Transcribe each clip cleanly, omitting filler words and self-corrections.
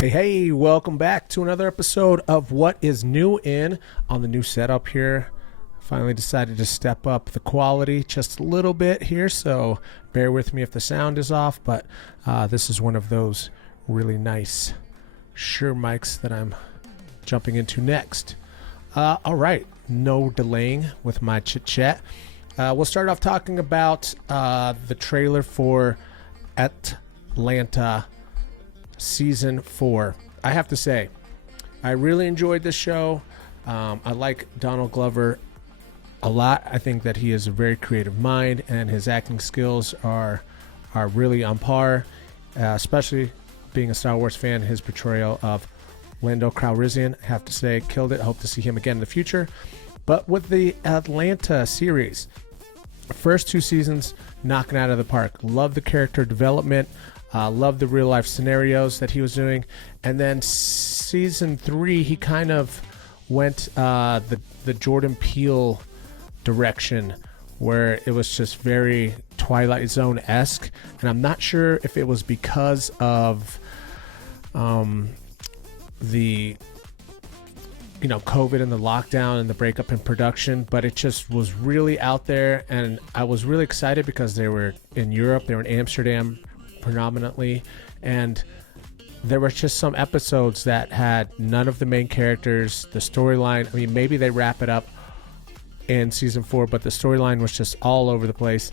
Hey, welcome back to another episode of What is Newin on the new setup here. Finally decided to step up the quality just a little bit here, so bear with me if the sound is off, but this is one of those really nice Shure mics that I'm jumping into next. All right, no delaying with my chit-chat. We'll start off talking about the trailer for Atlanta Season 4. I have to say, I really enjoyed this show. I like Donald Glover a lot. I think that he is a very creative mind, and his acting skills are really on par, especially being a Star Wars fan. His portrayal of Lando Calrissian, I have to say, killed it. I hope to see him again in the future. But with the Atlanta series, first 2 seasons, knocking out of the park. Love the character development. Love the real life scenarios that he was doing. And then season 3, he kind of went the Jordan Peele direction, where it was just very Twilight Zone-esque. And I'm not sure if it was because of the COVID and the lockdown and the breakup in production, but it just was really out there. And I was really excited because they were in Europe, they were in Amsterdam predominantly, and there were just some episodes that had none of the main characters. The storyline, I mean, maybe they wrap it up in season 4, but the storyline was just all over the place,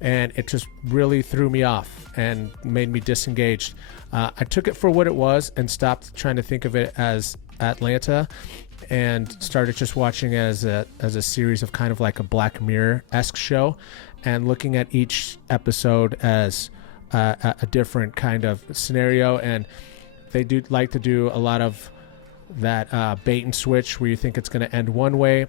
and it just really threw me off and made me disengaged. I took it for what it was and stopped trying to think of it as Atlanta, and started just watching it as a series of kind of like a Black Mirror-esque show, and looking at each episode as a different kind of scenario. And they do like to do a lot of that bait and switch, where you think it's going to end one way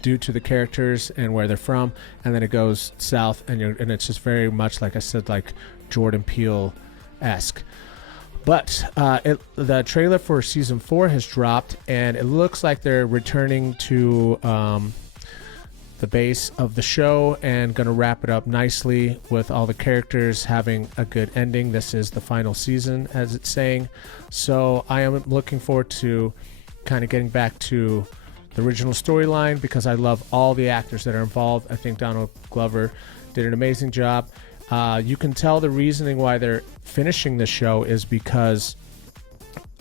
due to the characters and where they're from, and then it goes south, and it's just very much, like I said, like Jordan Peele-esque. But the trailer for season 4 has dropped, and it looks like they're returning to the base of the show and going to wrap it up nicely with all the characters having a good ending. This is the final season, as it's saying. So I am looking forward to kind of getting back to the original storyline, because I love all the actors that are involved. I think Donald Glover did an amazing job. You can tell the reasoning why they're finishing the show is because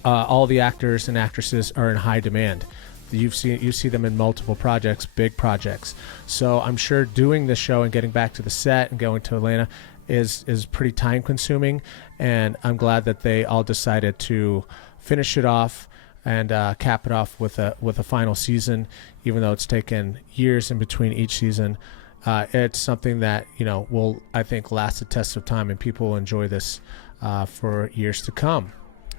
all the actors and actresses are in high demand. You see them in multiple projects, big projects. So I'm sure doing this show and getting back to the set and going to Atlanta is pretty time consuming, and I'm glad that they all decided to finish it off and cap it off with a final season, even though it's taken years in between each season. It's something that will, I think, last the test of time, and people will enjoy this for years to come.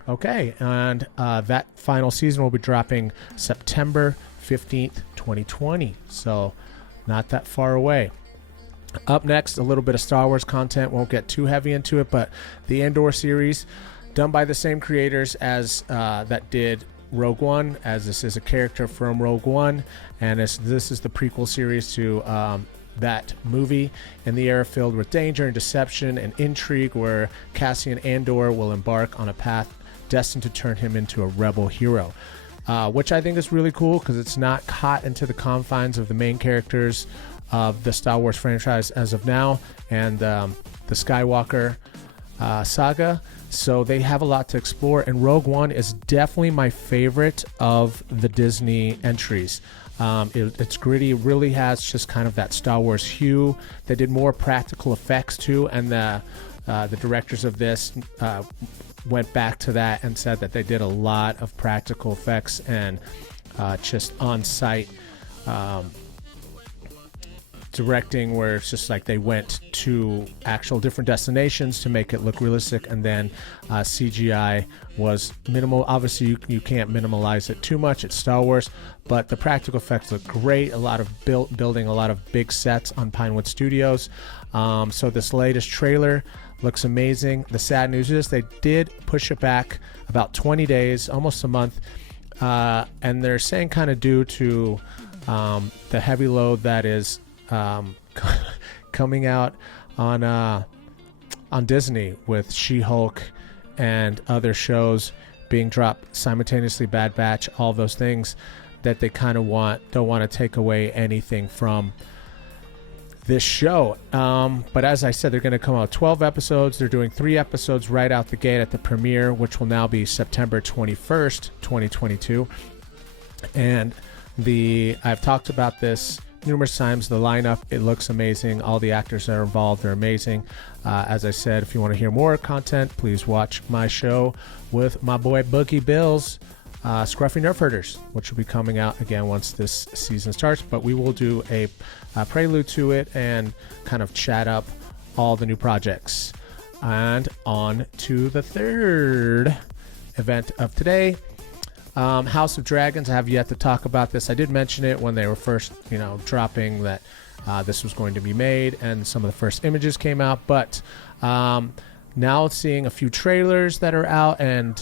Okay, and that final season will be dropping September 15th, 2020, so not that far away. Up next, a little bit of Star Wars content. Won't get too heavy into it, but the Andor series, done by the same creators as that did Rogue One, as this is a character from Rogue One, and this is the prequel series to that movie, in the era filled with danger and deception and intrigue, where Cassian Andor will embark on a path destined to turn him into a rebel hero, which I think is really cool, because it's not caught into the confines of the main characters of the Star Wars franchise as of now, and the Skywalker saga. So they have a lot to explore, and Rogue One is definitely my favorite of the Disney entries. It's gritty, it really has just kind of that Star Wars hue. They did more practical effects too, and the directors of this went back to that and said that they did a lot of practical effects and just on-site directing, where it's just like they went to actual different destinations to make it look realistic, and then CGI was minimal. Obviously you can't minimalize it too much, it's Star Wars, but the practical effects look great. A lot of building a lot of big sets on Pinewood Studios. So this latest trailer looks amazing. The sad news is they did push it back about 20 days, almost a month, and they're saying kind of due to the heavy load that is coming out on Disney with She-Hulk and other shows being dropped simultaneously, Bad Batch, all those things that they kind of don't want to take away anything from this show. But as I said, they're going to come out 12 episodes. They're doing 3 episodes right out the gate at the premiere, which will now be September 21st, 2022. And I've talked about this numerous times. The lineup, it looks amazing. All the actors that are involved are amazing. As I said, if you want to hear more content, please watch my show with my boy Boogie Bills, Scruffy Nerf Herders, which will be coming out again once this season starts. But we will do a prelude to it and kind of chat up all the new projects. And on to the third event of today. House of Dragons. I have yet to talk about this. I did mention it when they were first, dropping that this was going to be made, and some of the first images came out. But now seeing a few trailers that are out, and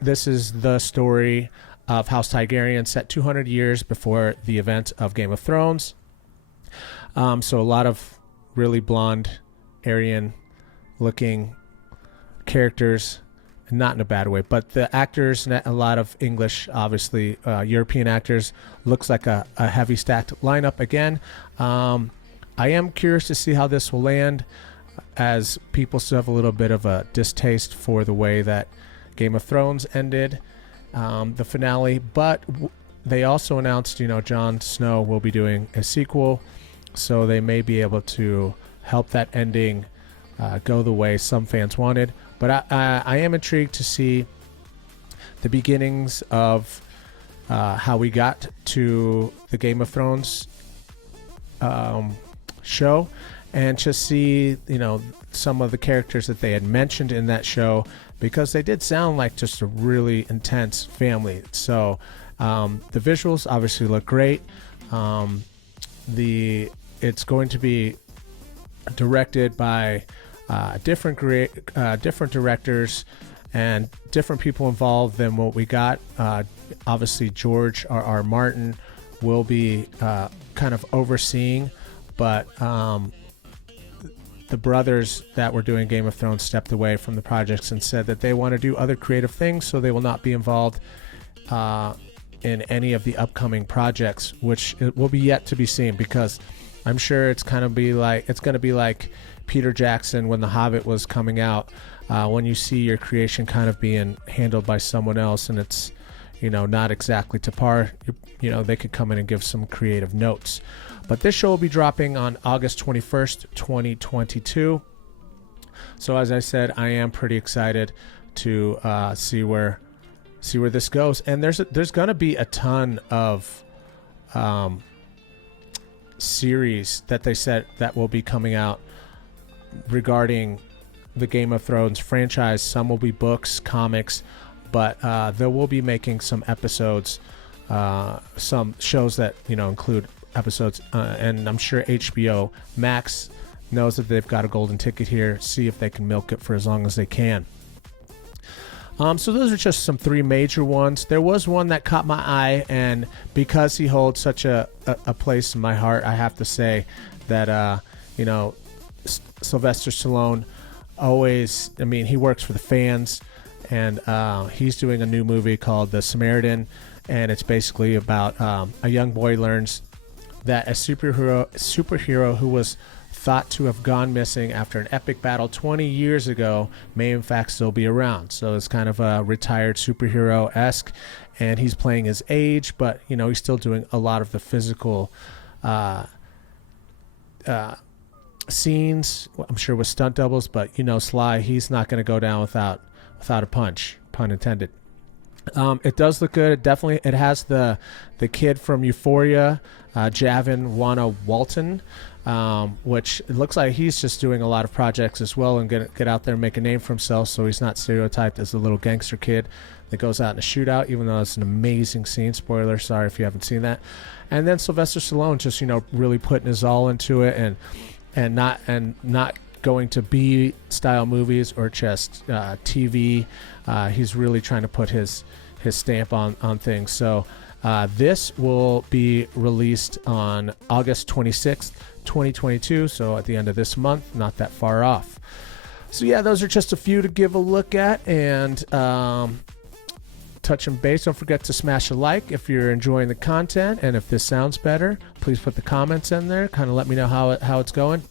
this is the story of House Targaryen set 200 years before the event of Game of Thrones. So a lot of really blonde, Aryan-looking characters. Not in a bad way, but the actors, a lot of English, obviously, European actors. Looks like a heavy stacked lineup again. I am curious to see how this will land, as people still have a little bit of a distaste for the way that Game of Thrones ended, the finale. But they also announced, Jon Snow will be doing a sequel, so they may be able to help that ending go the way some fans wanted. But I am intrigued to see the beginnings of how we got to the Game of Thrones show, and just see, some of the characters that they had mentioned in that show, because they did sound like just a really intense family. So the visuals obviously look great. It's going to be directed by different directors and different people involved than what we got. Obviously, George R.R. Martin will be kind of overseeing, but the brothers that were doing Game of Thrones stepped away from the projects and said that they want to do other creative things, so they will not be involved in any of the upcoming projects, which it will be yet to be seen, because I'm sure it's going to be like Peter Jackson when The Hobbit was coming out, when you see your creation kind of being handled by someone else, and it's not exactly to par. They could come in and give some creative notes. But this show will be dropping on August 21st, 2022. So as I said, I am pretty excited to see where this goes. And there's going to be a ton of series that they said that will be coming out regarding the Game of Thrones franchise. Some will be books, comics, but they will be making some episodes, some shows that include episodes, and I'm sure HBO Max knows that they've got a golden ticket here. See if they can milk it for as long as they can. So those are just some 3 major ones. There was one that caught my eye, and because he holds such a place in my heart, I have to say that Sylvester Stallone always, he works for the fans, and he's doing a new movie called The Samaritan, and it's basically about a young boy learns that a superhero who was thought to have gone missing after an epic battle 20 years ago may in fact still be around. So it's kind of a retired superhero-esque, and he's playing his age, but he's still doing a lot of the physical scenes, I'm sure, with stunt doubles, but Sly, he's not going to go down without a punch, pun intended. It does look good. It has the kid from Euphoria, Javin Wana-Walton, which it looks like he's just doing a lot of projects as well and get out there and make a name for himself, so he's not stereotyped as the little gangster kid that goes out in a shootout, even though it's an amazing scene. Spoiler, sorry if you haven't seen that. And then Sylvester Stallone just really putting his all into it, and not going to B style movies or just TV. He's really trying to put his stamp on things. So this will be released on August 26th, 2022. So at the end of this month, not that far off. So yeah, those are just a few to give a look at, and touching base. Don't forget to smash a like if you're enjoying the content, and if this sounds better, please put the comments in there. Kind of let me know how it's going.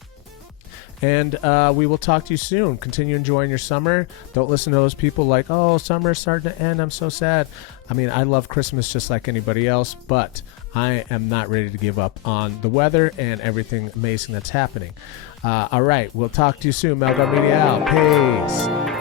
And we will talk to you soon. Continue enjoying your summer. Don't listen to those people like, oh, summer's starting to end, I'm so sad. I mean, I love Christmas just like anybody else, but I am not ready to give up on the weather and everything amazing that's happening. All right, we'll talk to you soon. Melgar Media out. Peace.